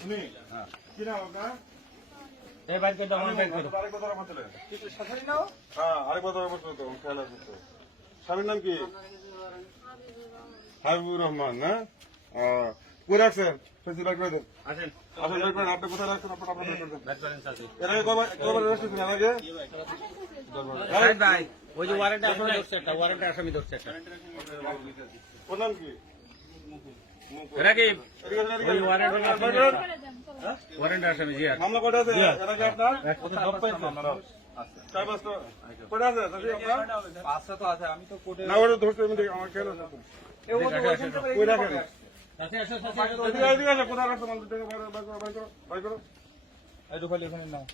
হ্যাঁ কি নাম আপনার? এই বাইক করে দাও। করো আরেক কথা আমার ছেলে হ্যাঁ আরেক কথা আমার ছেলে তো খেয়াল আছে তো। স্বামীর নাম কি? হাবিবুর রহমান না? ফেসি করে দেন। আসেন। করেন আপনি কোথায় রাখছেন? করেন এর আগে কবার কবার রেস্ট আগে? ভাই ওই যে ওয়ারেন্ট আসামি ধরছে একটা ওয়ারেন্ট আসামি ধরছে একটা। ওর নাম কি? রাকিব ওই। ওয়ারেন্ট। ওয়ারেন্ট আসামি জি মামলা কয়টা আছে? এর আগে আপনার? চার পাঁচটা কয়টা আছে? আপনার? পাঁচটা তো আছে আমি তো কোর্টে না ওটা ধরতে আমি আমার খেয়াল আছে। কই রাখেন কোথায় রাখছো বাইরে বাইর করো এই রূপালি এখানে নাও।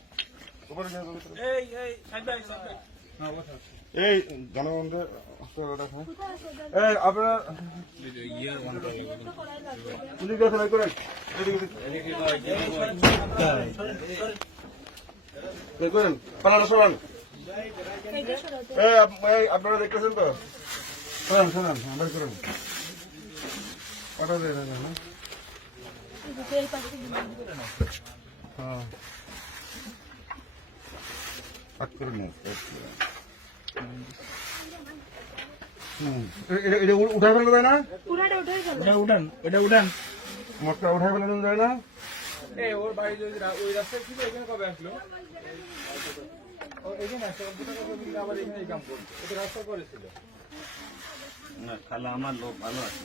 এই এই সাইড বাই সাইড বাই এই জনগণদের এই, আপনারা। করেন। পালাটা সরান এই আপনারা দেখতেছেন তো? সরান সরান বাইর পাঠা দেয় হ্যাঁ। আট করে নিয়ে আসো, আট করে। হুম। এ- এটা- এটা উঠাই ফেলা যায় না? পুরাটা উঠে গেল এটা উঠান এটা উঠান। মটকা উঠাই ফেলানো যায় না? ওর বাড়ি যদি ওই রাস্তায় ছিল এখানে কবে আসলো? আবার এখানে কাম করবে রাস্তা করেছিল। না খালা আমার লোক ভালো আছে।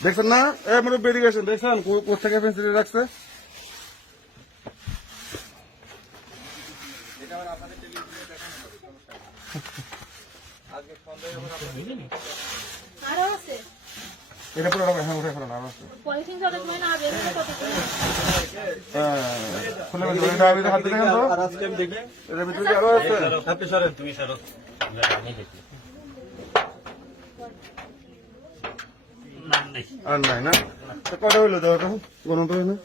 দেখছেন না এ মানে বেরিয়ে গেছেন দেখছেন কোথেকে পেন্সিল রাখছে এটা পুরো হ্যাঁ উঠে ফেলেন আরও আছে। হ্যাঁ, খুলে ফেলুন। এটা হাত তো? ভিতরে আরও আপনি সরেন তুমি সরো আমি দেখি নাম নেই আর নাই না তো কটা হইল দাও তো গণত হয় না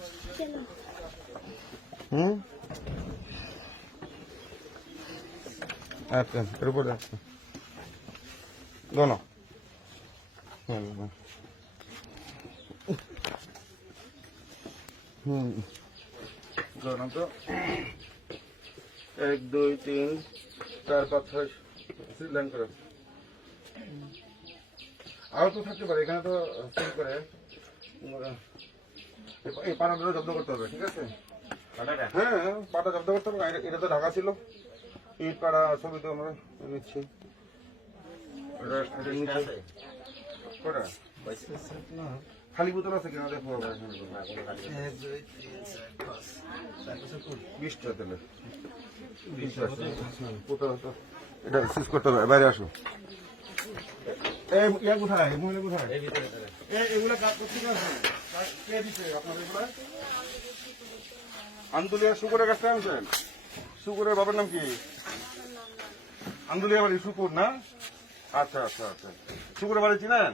হুম আচ্ছা এর উপরে আছে গণ হুম তো এক দুই তিন চার পাঁচ ছয় লাইন আরও তো থাকতে পারে এখানে তো ফোন করে। এই পানাটা জব্দ করতে হবে ঠিক আছে? খালাটা হ্যাঁ পাটা জব্দ করতে হবে এটা- তো ঢাকা ছিল। ইট পাড়া ছবি তো আমরা নিচ্ছি। খালি বোতল আছে কিনা দেখো। বিশটা তেলে। এটা সিজ করতে হবে বাইরে আসো। ইয়া কোথায়? মহিলা এগুলা কাজ কে এগুলা? আন্দুলিয়া শুকুরের কাছে আনছেন? শুকুরের বাবার নাম কি? আন্দুলিয়া বাড়ি শুকুর না? আচ্ছা আচ্ছা আচ্ছা। শুকুরের বাড়ি চিনেন?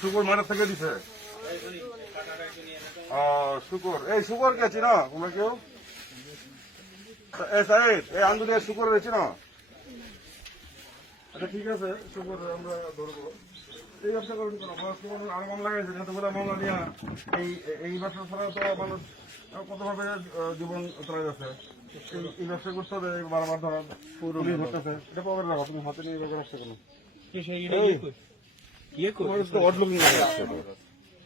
শুকুর মাঠের থেকে দিছে? ও শুকুর। এই শুকুর কে চিনো তোমরা কেউ? এ সাহেব এই আন্দুলিয়া শুকুরের চিনো? আচ্ছা ঠিক আছে শুকুর আমরা ধরবো। এই ব্যবসা করুন কোনো বয়স্ক মানুষ আরও মামলা গেছে যতগুলো মামলা নিয়ে এই এই ব্যবসা ছাড়া তো মানুষ কতভাবে জীবন চলে যাচ্ছে। এই- এই ব্যবসা করতে হবে বারবার ধরা পুলিশ ধরতেছে এটা পাবে না তুমি হাতে নিয়ে বেকার আসছে কেন? এই, তোমার তো odd looking লাগে আসছে তো।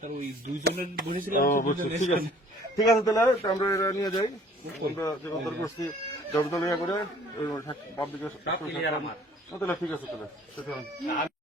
আর ওই দুইজনের বলেছিল ও, বুঝছি, ঠিক আছে। ঠিক আছে তাহলে আমরা এটা নিয়ে যাই। আমরা যে করছি জব্দ লিয়া করে পাবলিকের সব ক্লিয়ার আমার তাহলে ঠিক আছে তাহলে